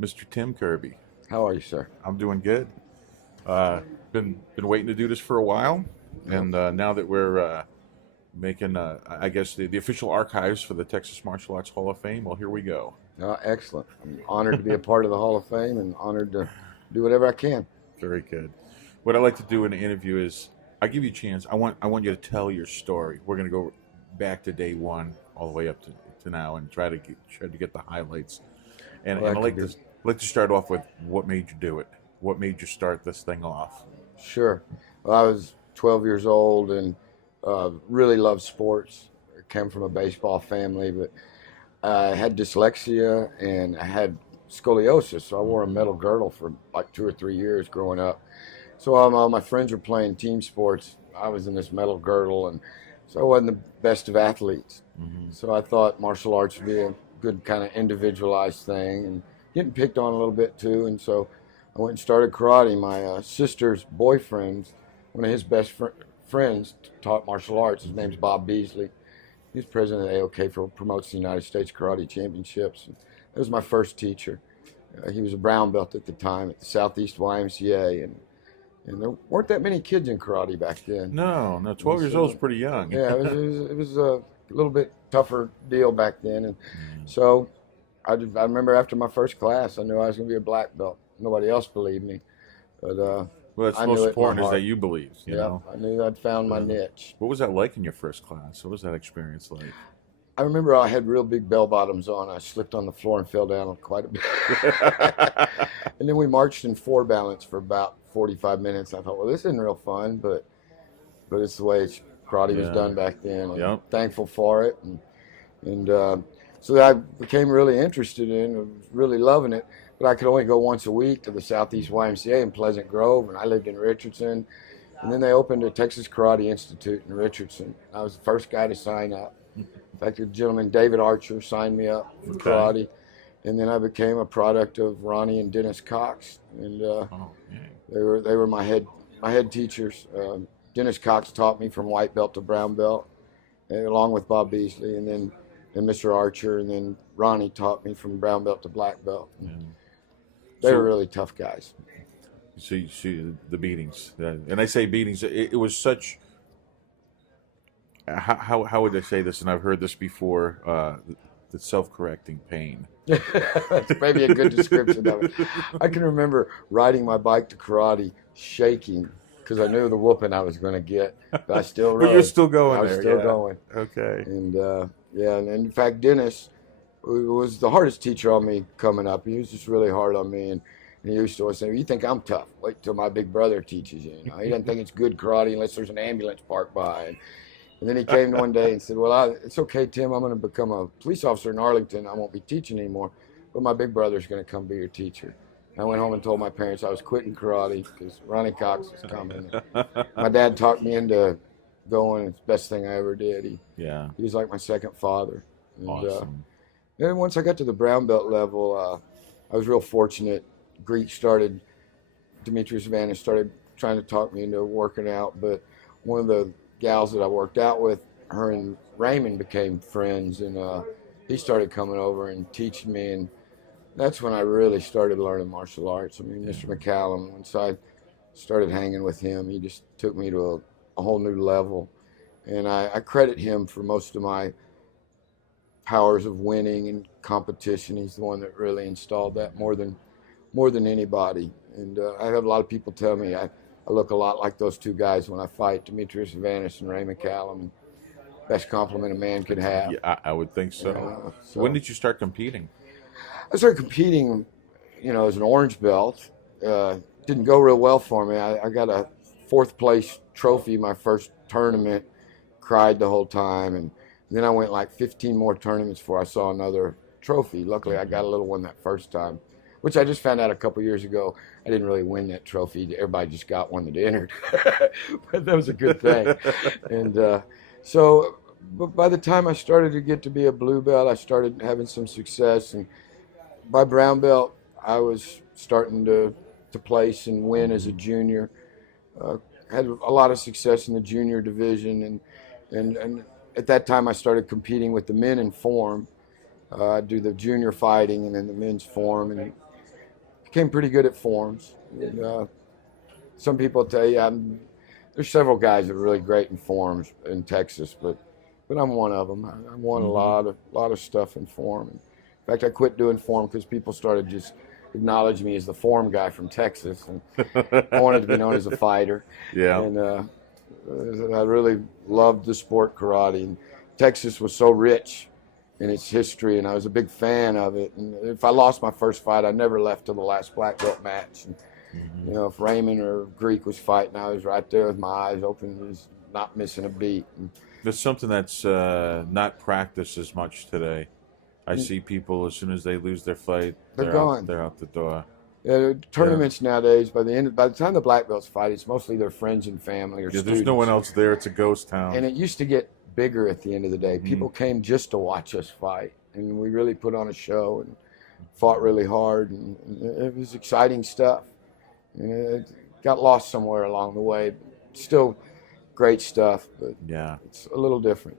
Mr. Tim Kirby. How are you, sir? I'm doing good. Been waiting to do this for a while, Yep. and now that we're making, I guess, the official archives for the Texas Martial Arts Hall of Fame, well, here we go. Excellent. I'm honored to be a part of the Hall of Fame and honored to do whatever I can. Very good. What I like to do in an interview is I give you a chance. I want you to tell your story. We're going to go back to day one all the way up to now and try to get the highlights. And, Well, and I that like could to be like to start off with what made you do it. What made you start this thing off? sure. Well, I was 12 years old and really loved sports. I came from a baseball family, but I had dyslexia and I had scoliosis, so I wore a metal girdle for like 2 or 3 years growing up. So all my friends were playing team sports. I was in this metal girdle, and so I wasn't the best of athletes. Hmm. So I thought martial arts would be a good kind of individualized thing, and getting picked on a little bit too. And so I went and started karate. My sister's boyfriend, one of his friends, taught martial arts. His name's Bob Beasley. He's president of AOK for promotes the United States Karate Championships. And that was my first teacher. He was a brown belt at the time at the Southeast YMCA, and there weren't that many kids in karate back then. No, no, 12 years old is pretty young. Yeah, it was a little bit tougher deal back then, and Mm. so I remember after my first class, I knew I was going to be a black belt. Nobody else believed me, but Well, that's I most knew it in my important is that heart. you believe, you Yeah, know. I knew I'd found my Yeah. niche. What was that like in your first class? What was that experience like? I remember I had real big bell bottoms on. I slipped on the floor and fell down quite a bit. And then we marched in four balance for about 45 minutes. I thought, well, this isn't real fun, but it's the way karate was Yeah. done back then. I'm Yep. thankful for it, and so I became really interested in, I was really loving it. But I could only go once a week to the Southeast YMCA in Pleasant Grove, and I lived in Richardson. And then they opened a Texas Karate Institute in Richardson. I was the first guy to sign up. In fact, a gentleman, David Archer, signed me up for Okay. karate. And then I became a product of Ronnie and Dennis Cox, and Oh, yeah. they were my head teachers. Dennis Cox taught me from white belt to brown belt, and along with Bob Beasley, and Mr. Archer, and then Ronnie taught me from brown belt to black belt. Yeah. They were So, really tough guys. so you see the beatings, and I say beatings. It was such. How would I say this? And I've heard this before. The self-correcting pain. That's maybe a good description of it. I can remember riding my bike to karate, shaking because I knew the whooping I was going to get, but I still But you're rode. still going I was there. still Yeah. going. Okay. And yeah, and in fact, Dennis was the hardest teacher on me coming up. He was just really hard on me, and he used to always say, "You think I'm tough? Wait till my big brother teaches you." You know, he doesn't think it's good karate unless there's an ambulance parked by. And then he came one day and said, "Well, it's okay, Tim. I'm going to become a police officer in Arlington. I won't be teaching anymore, but my big brother's going to come be your teacher." I went home and told my parents I was quitting karate because Ronnie Cox was coming. My dad talked me into going. It's the best thing I ever did. Yeah. He was like my second father. And Awesome. then once I got to the brown belt level, I was real fortunate. Demetrius Vanis started trying to talk me into working out, but one of the gals that I worked out with, her and Raymond became friends, and he started coming over and teaching me, and that's when I really started learning martial arts. I mean, Mr. McCallum, once I started hanging with him, he just took me to a whole new level, and I credit him for most of my powers of winning and competition. He's the one that really installed that more than anybody. And I have a lot of people tell me I look a lot like those two guys when I fight, Demetrius Vanis and Ray McCallum. Best compliment a man could have. Yeah, I would think so. So When did you start competing? I started competing, as an orange belt. Didn't go real well for me. I got a fourth place trophy my first tournament. Cried the whole time, and then I went like 15 more tournaments before I saw another trophy. Luckily, I got a little one that first time, which I just found out a couple years ago. I didn't really win that trophy. Everybody just got one that entered, but that was a good thing. And but by the time I started to get to be a blue belt, I started having some success, and by brown belt, I was starting to place and win as a junior. Had a lot of success in the junior division, and at that time I started competing with the men in form. I'd do the junior fighting and then the men's form, and became pretty good at forms. And, some people tell you there's several guys that are really great in forms in Texas, but I'm one of them. I won a lot of stuff in form. In fact, I quit doing form because people started just acknowledging me as the form guy from Texas, and I wanted to be known as a fighter. Yeah. And I really loved the sport karate. And Texas was so rich in its history, and I was a big fan of it. And if I lost my first fight, I never left till the last black belt match. And, you know, if Raymond or Greek was fighting, I was right there with my eyes open, just not missing a beat. And There's something that's not practiced as much today. I see people, as soon as they lose their fight, They're gone. They're out the door. Yeah, tournaments nowadays, by the time the black belts fight, it's mostly their friends and family or students. There's no one else there. It's a ghost town. And it used to get bigger at the end of the day. People came just to watch us fight, and we really put on a show and fought really hard, and it was exciting stuff. And it got lost somewhere along the way. Still great stuff, but yeah, it's a little different.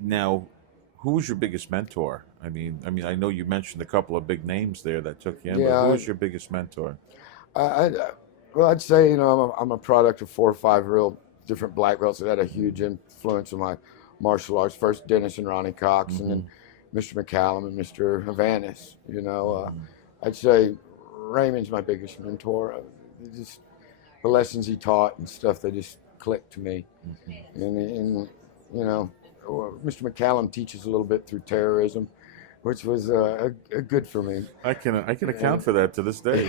Now, who was your biggest mentor? I mean, I know you mentioned a couple of big names there that took you in, but who was your biggest mentor? Well, I'd say, you know, I'm a product of 4 or 5 real different black belts that had a huge influence on my martial arts. First, Dennis and Ronnie Cox, and then Mr. McCallum and Mr. Havanis. You know, I'd say Raymond's my biggest mentor. Just the lessons he taught and stuff, they just clicked to me. And you know, Mr. McCallum teaches a little bit through terrorism, which was good for me. I can account for that to this day.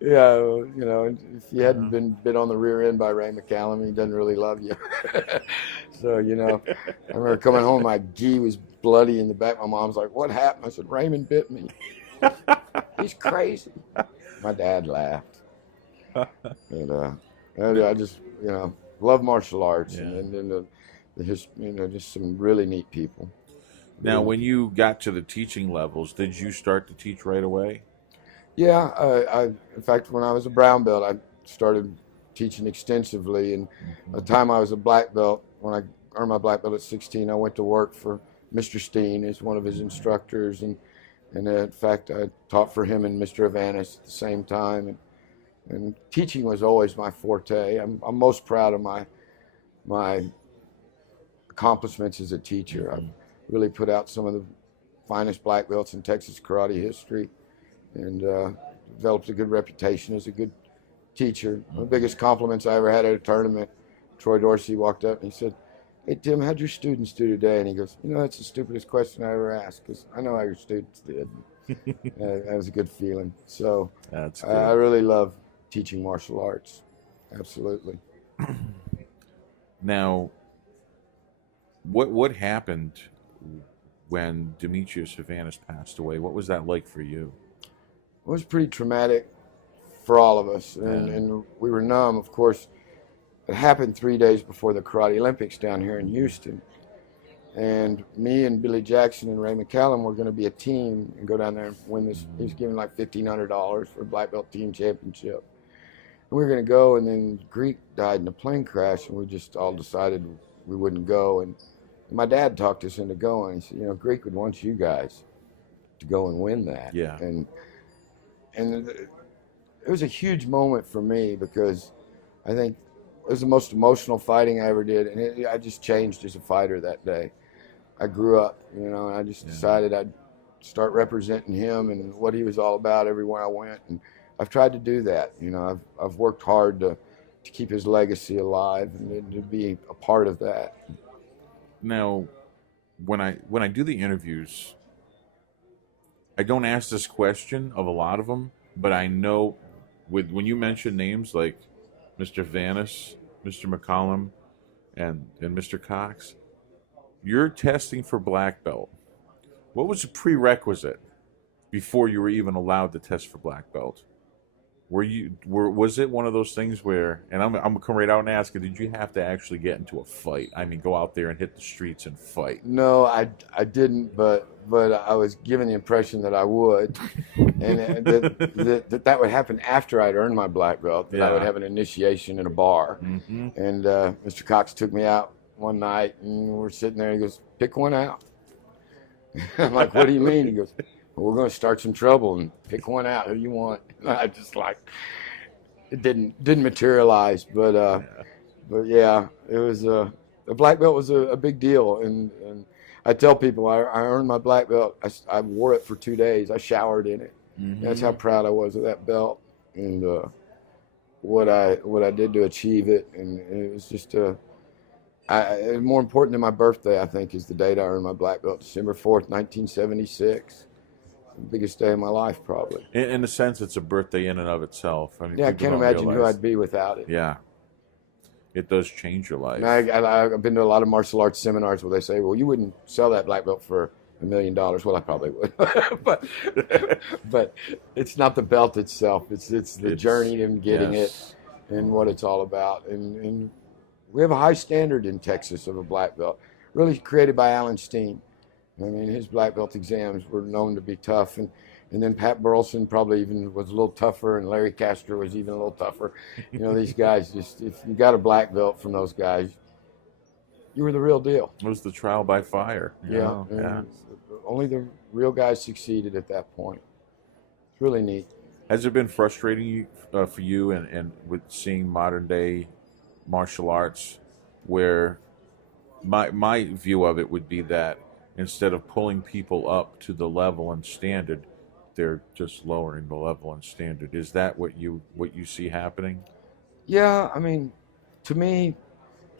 Yeah, you know, if you hadn't been bit on the rear end by Ray McCallum, he doesn't really love you. So, you know, I remember coming home, my gi was bloody in the back. My mom's like, "What happened?" I said, "Raymond bit me." He's crazy. My dad laughed. And I just, you know, love martial arts, and then you know, just some really neat people. Now, when you got to the teaching levels, did you start to teach right away? Yeah, in fact, when I was a brown belt, I started teaching extensively. And by the time I was a black belt, when I earned my black belt at 16, I went to work for Mr. Steen as one of his instructors. And in fact, I taught for him and Mr. Havanis at the same time. And teaching was always my forte. I'm most proud of my accomplishments as a teacher. I've really put out some of the finest black belts in Texas karate history, and developed a good reputation as a good teacher. One of the biggest compliments I ever had at a tournament, Troy Dorsey walked up and he said, "Hey, Tim, how'd your students do today?" And he goes, "You know, that's the stupidest question I ever asked, because I know how your students did." That was a good feeling. So That's good. I really love teaching martial arts. Absolutely. Now, what happened when Demetrius Havanis passed away? What was that like for you? It was pretty traumatic for all of us, and we were numb. Of course, it happened 3 days before the Karate Olympics down here in Houston, and me and Billy Jackson and Ray McCallum were going to be a team and go down there and win this. He was giving like $1,500 for a black belt team championship, and we were going to go. And then Greek died in a plane crash, and we just all decided we wouldn't go. And my dad talked us into going. He said, "You know, Greek would want you guys to go and win that." Yeah. And it was a huge moment for me, because I think it was the most emotional fighting I ever did, and I just changed as a fighter that day. I grew up, you know, and I just decided I'd start representing him and what he was all about everywhere I went, and I've tried to do that. You know, I've worked hard to keep his legacy alive and to be a part of that. Now, when I do the interviews, I don't ask this question of a lot of them, but I know when you mention names like Mr. Havanis, Mr. McCallum, and Mr. Cox, you're testing for black belt. What was the prerequisite before you were even allowed to test for black belt? Was it one of those things where, and I'm gonna come right out and ask you, did you have to actually get into a fight? I mean, go out there and hit the streets and fight? No, I didn't, but I was given the impression that I would, and that would happen after I'd earned my black belt. That I would have an initiation in a bar. And Mr. Cox took me out one night, and we're sitting there. He goes, "Pick one out." I'm like, what do you mean? He goes, well, we're going to start some trouble and pick one out who you want. And I just like, it didn't materialize, but yeah, it was a black belt was a big deal, and I tell people I earned my black belt. I wore it for 2 days. I showered in it. Mm-hmm. That's how proud I was of that belt, and what I did to achieve it, and it was just more important than my birthday, I think, is the date I earned my black belt, December 4th, 1976. The biggest day of my life, probably. In a sense, it's a birthday in and of itself. I mean, Yeah, I people can't don't imagine who realize. I'd be without it. Yeah, it does change your life. And I've been to a lot of martial arts seminars where they say, well, you wouldn't sell that black belt for $1 million. Well, I probably would. but it's not the belt itself. It's the journey in getting it and what it's all about. And we have a high standard in Texas of a black belt, really created by Alan Steen. I mean, his black belt exams were known to be tough. And then Pat Burleson probably even was a little tougher, and Larry Castro was even a little tougher. You know, these guys, just if you got a black belt from those guys, you were the real deal. It was the trial by fire. Yeah. Only the real guys succeeded at that point. It's really neat. Has it been frustrating for you and with seeing modern day martial arts, where my view of it would be that instead of pulling people up to the level and standard, they're just lowering the level and standard? Is that what you see happening? Yeah, I mean, to me,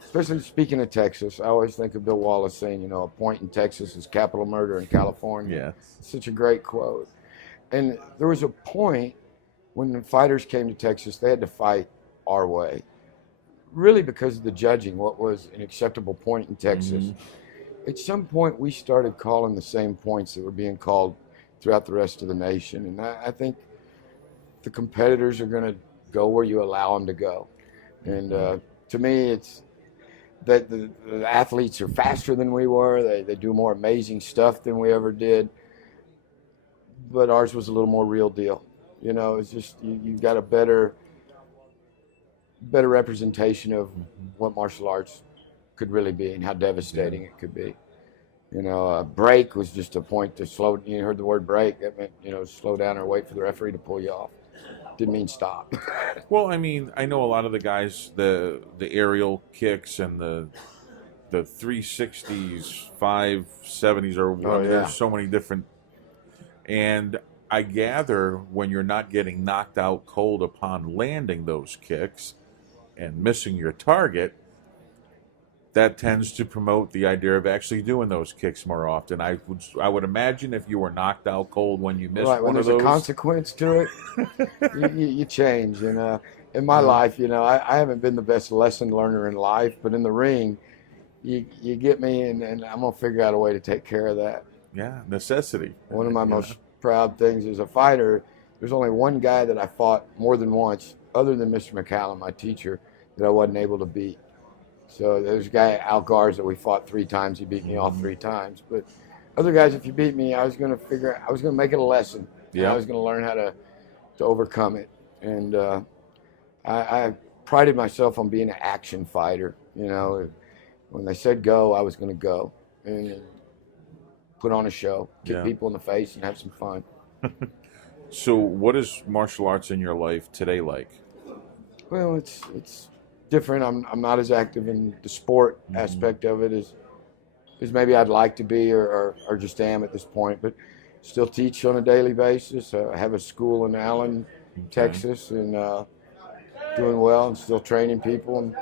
especially speaking of Texas, I always think of Bill Wallace saying, you know, a point in Texas is capital murder in California. Yeah. It's such a great quote. And there was a point when the fighters came to Texas, they had to fight our way, really because of the judging, what was an acceptable point in Texas. Mm-hmm. At some point, we started calling the same points that were being called throughout the rest of the nation. And I think the competitors are going to go where you allow them to go. And to me, it's that the athletes are faster than we were. They do more amazing stuff than we ever did. But ours was a little more real deal. You know, it's just you got a better representation of what martial arts could really be and how devastating it could be. You know, a break was just a point to slow. You heard the word break. That meant, you know, slow down or wait for the referee to pull you off. Didn't mean stop. Well, I mean, I know a lot of the guys, the aerial kicks and the 360s, 570s, or there's so many different. And I gather when you're not getting knocked out cold upon landing those kicks and missing your target, that tends to promote the idea of actually doing those kicks more often. I would imagine if you were knocked out cold when you missed one of those, when there's a consequence to it, you change. And in my life, you know, I haven't been the best lesson learner in life, but in the ring, you get me, and I'm gonna figure out a way to take care of that. Yeah, necessity. One of my most proud things as a fighter, there's only one guy that I fought more than once, other than Mr. McCallum, my teacher, that I wasn't able to beat. So there's a guy, Al Garza, that we fought 3 times. He beat me all 3 times. But other guys, if you beat me, I was going to make it a lesson. Yeah. I was going to learn how to overcome it. And I prided myself on being an action fighter. You know, when they said go, I was going to go and put on a show, kick people in the face, and have some fun. So what is martial arts in your life today like? Well, it's different. I'm not as active in the sport aspect of it as maybe I'd like to be or just am at this point, but still teach on a daily basis. I have a school in Allen, Texas, and doing well and still training people, and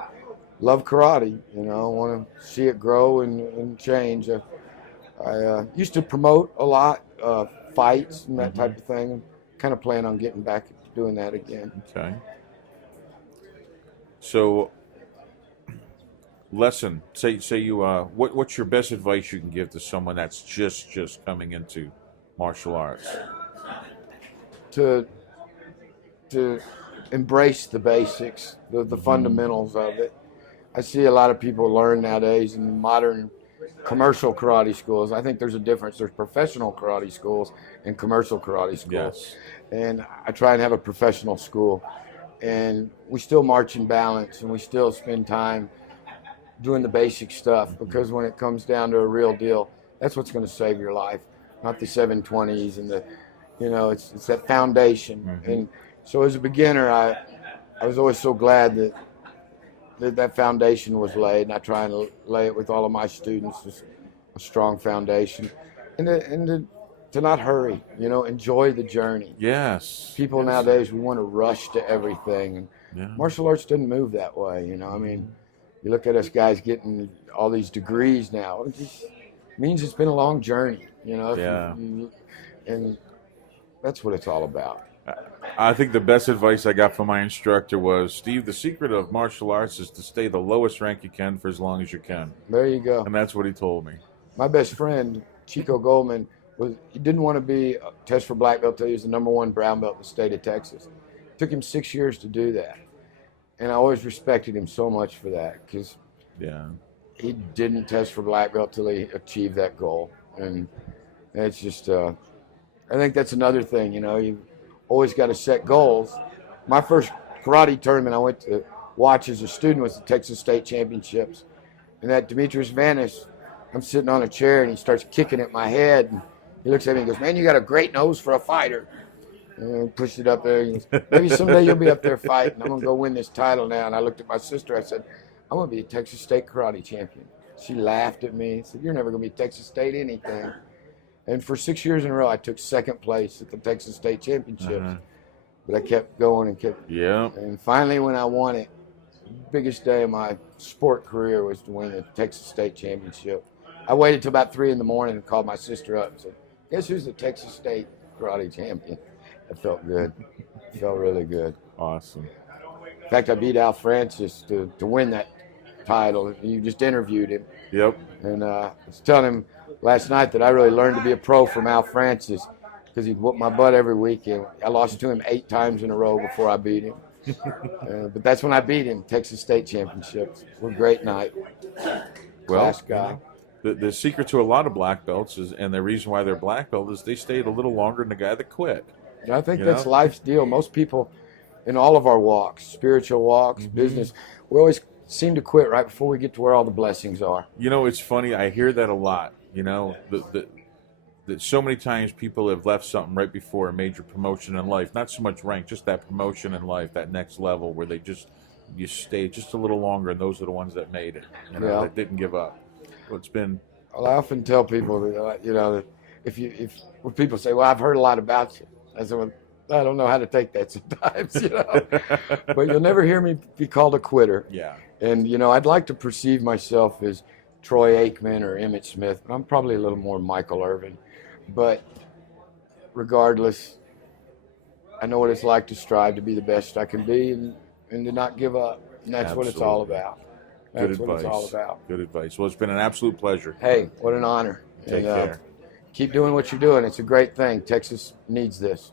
love karate. You know, want to see it grow and change. I used to promote a lot, fights and that type of thing. I'm kind of plan on getting back to doing that again. Okay. So, lesson. Say you. What's your best advice you can give to someone that's just coming into martial arts? To embrace the basics, the fundamentals of it. I see a lot of people learn nowadays in modern commercial karate schools. I think there's a difference. There's professional karate schools and commercial karate schools. Yes. And I try and have a professional school. And we still march in balance, and we still spend time doing the basic stuff, because when it comes down to a real deal, That's what's going to save your life, not the 720s and the, it's that foundation. Mm-hmm. And so as a beginner, I was always so glad that foundation was laid, and I try and lay it with all of my students, just a strong foundation, and to not hurry, enjoy the journey. Yes. People nowadays, we want to rush to everything, and Yeah. martial arts didn't move that way. I mean, you look at us guys getting all these degrees now. It just means it's been a long journey, Yeah. And that's what it's all about. I think the best advice I got from my instructor was, Steve, the secret of martial arts is to stay the lowest rank you can for as long as you can. There you go. And that's what he told me. My best friend, Chico Goldman, he didn't want to be a test for black belt until he was the #1 brown belt in the state of Texas. It took him 6 years to do that. And I always respected him so much for that, because he didn't test for black belt till he achieved that goal. And it's just, I think that's another thing, you always got to set goals. My first karate tournament I went to watch as a student was the Texas State Championships. And that Demetrius Vanis, I'm sitting on a chair and he starts kicking at my head. And he looks at me and goes, "Man, you got a great nose for a fighter." And I pushed it up there. He goes, "Maybe someday you'll be up there fighting. I'm going to go win this title now." And I looked at my sister. I said, "I'm going to be a Texas State karate champion." She laughed at me and said, "You're never going to be Texas State anything." And for 6 years in a row, I took second place at the Texas State Championships. But I kept going and kept. Yeah. And finally, when I won it, the biggest day of my sport career was to win the Texas State Championship. I waited till about 3 in the morning and called my sister up and said, "Guess who's the Texas State karate champion?" It felt good. It felt really good. Awesome. In fact, I beat Al Francis to win that title. You just interviewed him. Yep. And I was telling him last night that I really learned to be a pro from Al Francis, because he'd whoop my butt every weekend. I lost to him 8 times in a row before I beat him. But that's when I beat him, Texas State Championships. What a great night. Class guy. The secret to a lot of black belts is, and the reason why they're black belt, is they stayed a little longer than the guy that quit. I think that's life's deal. Most people in all of our walks, spiritual walks, business, we always seem to quit right before we get to where all the blessings are. It's funny. I hear that a lot. That so many times people have left something right before a major promotion in life. Not so much rank, just that promotion in life, that next level where you stay just a little longer, and those are the ones that made it. That didn't give up. Well, Well, I often tell people that, that if when people say, "Well, I've heard a lot about you," I say, "Well, I don't know how to take that sometimes, But you'll never hear me be called a quitter. Yeah. And, I'd like to perceive myself as Troy Aikman or Emmett Smith. I'm probably a little more Michael Irvin. But regardless, I know what it's like to strive to be the best I can be and to not give up. And that's what it's all about. That's what it's all about. Good advice. Well, it's been an absolute pleasure. Hey, what an honor. Take care. Keep doing what you're doing. It's a great thing. Texas needs this.